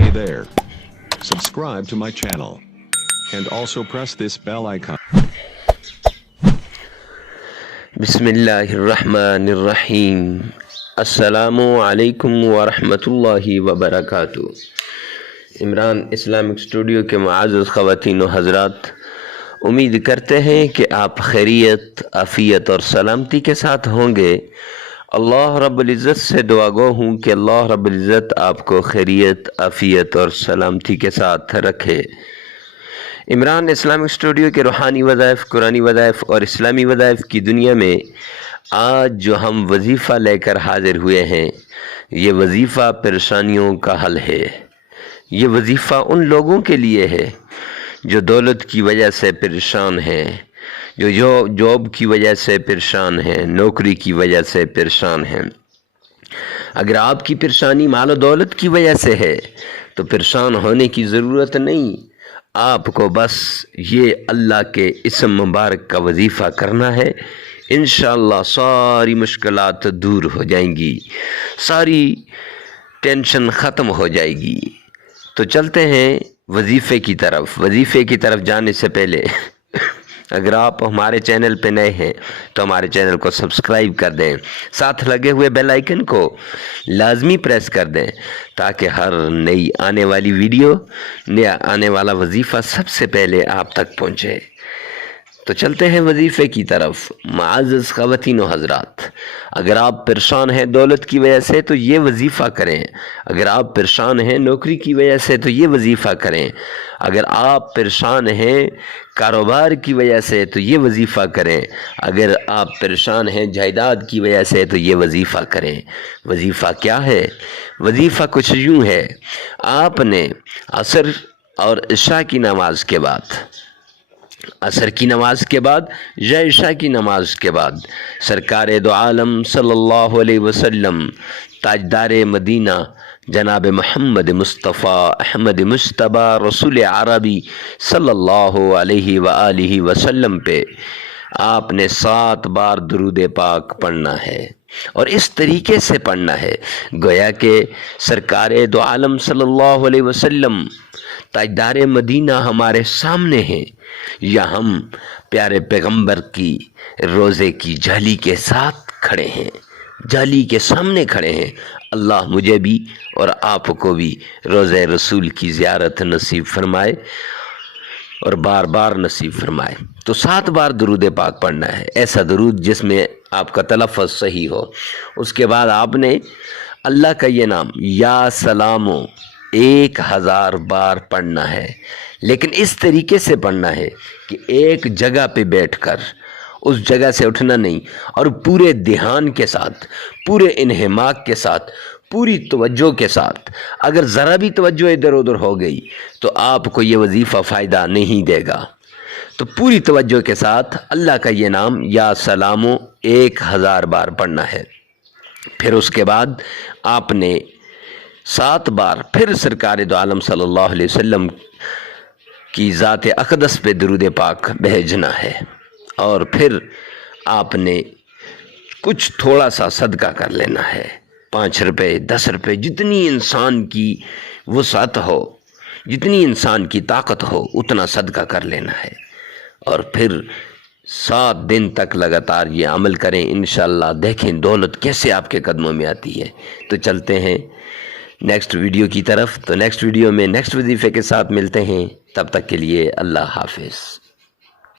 Hey there. Subscribe to my channel. And also press this bell icon. बिस्मिल्लाहिर्रहमानिर्रहीम। अस्सलामु अलैकुम वरहमतुल्लाहि वबरकातुह। इमरान इस्लामिक स्टूडियो के मुआज़्ज़ज़ ख़वातीन व हज़रात, उम्मीद करते हैं कि आप खैरियत, आफ़ियत और सलामती के साथ होंगे। अल्लाह रब्बुल इज़्ज़त से दुआ गो हूँ कि अल्लाह रब्बुल इज़्ज़त आपको खैरियत, आफ़ियत और सलामती के साथ रखे। इमरान इस्लामिक स्टूडियो के रूहानी वज़ाइफ़, कुरानी वज़ाइफ़ और इस्लामी वज़ाइफ़ की दुनिया में आज जो हम वजीफ़ा लेकर हाज़िर हुए हैं, ये वजीफ़ा परेशानियों का हल है। ये वजीफ़ा उन लोगों के लिए है जो दौलत की वजह से परेशान हैं, जो जॉब की वजह से परेशान हैं, नौकरी की वजह से परेशान हैं। अगर आपकी परेशानी माल दौलत की वजह से है तो परेशान होने की ज़रूरत नहीं। आपको बस ये अल्लाह के इस्म मुबारक का वजीफ़ा करना है। इंशाअल्लाह सारी मुश्किलात दूर हो जाएंगी, सारी टेंशन ख़त्म हो जाएगी। तो चलते हैं वजीफ़े की तरफ। वजीफ़े की तरफ जाने से पहले अगर आप हमारे चैनल पे नए हैं तो हमारे चैनल को सब्सक्राइब कर दें, साथ लगे हुए बेल आइकन को लाजमी प्रेस कर दें ताकि हर नई आने वाली वीडियो, नया आने वाला वजीफ़ा सबसे पहले आप तक पहुँचे। तो चलते हैं वजीफ़े की तरफ। मुआज़्ज़ज़ ख़वातीन व हज़रात, अगर आप परेशान हैं दौलत की वजह से तो ये वजीफ़ा करें। अगर आप परेशान हैं नौकरी की वजह से तो ये वजीफ़ा करें। अगर आप परेशान हैं कारोबार की वजह से तो ये वजीफ़ा करें। अगर आप परेशान हैं जायदाद की वजह से तो ये वजीफ़ा करें। वजीफ़ा क्या है? वजीफ़ा कुछ यूँ है, आपने असर और इशा की नमाज के बाद, असर की नमाज के बाद या इशा की नमाज के बाद सरकार दो आलम सल्लल्लाहु अलैहि वसल्लम, ताजदार मदीना जनाब मोहम्मद मुस्तफ़ा अहमद मुश्तबा रसूल अरबी सल्लल्लाहु अलैहि वालिहि वसल्लम पे आपने 7 बार दुरूद पाक पढ़ना है और इस तरीके से पढ़ना है गोया कि सरकार दो आलम सल्लल्लाहु अलैहि वसल्लम, ताजदार मदीना हमारे सामने हैं, या हम प्यारे पैगंबर की रोज़े की जाली के साथ खड़े हैं, जाली के सामने खड़े हैं। अल्लाह मुझे भी और आपको भी रोज़े रसूल की ज़ियारत नसीब फरमाए और बार बार नसीब फरमाए। तो 7 बार दुरूद पाक पढ़ना है, ऐसा दुरूद जिसमें आपका तलफ़्फ़ुज़ सही हो। उसके बाद आपने अल्लाह का ये नाम या सलामो 1000 बार पढ़ना है, लेकिन इस तरीके से पढ़ना है कि एक जगह पे बैठकर, उस जगह से उठना नहीं, और पूरे ध्यान के साथ, पूरे इन्हिमाक के साथ, पूरी तवज्जो के साथ। अगर ज़रा भी तवज्जो इधर उधर हो गई तो आपको ये वजीफ़ा फ़ायदा नहीं देगा। तो पूरी तवज्जो के साथ अल्लाह का ये नाम या सलामो 1000 बार पढ़ना है। फिर उसके बाद आपने 7 बार फिर सरकार दो आलम सल्लल्लाहु अलैहि वसल्लम की ज़ात अक़दस पे दुरूद पाक भेजना है। और फिर आपने कुछ थोड़ा सा सदका कर लेना है, 5 रुपये 10 रुपये, जितनी इंसान की वुसअत हो, जितनी इंसान की ताकत हो उतना सदका कर लेना है। और फिर 7 दिन तक लगातार ये अमल करें। इंशाअल्लाह देखें दौलत कैसे आपके कदमों में आती है। तो चलते हैं नेक्स्ट वीडियो की तरफ। तो नेक्स्ट वीडियो में नेक्स्ट वजीफ़े के साथ मिलते हैं। तब तक के लिए अल्लाह हाफिज़।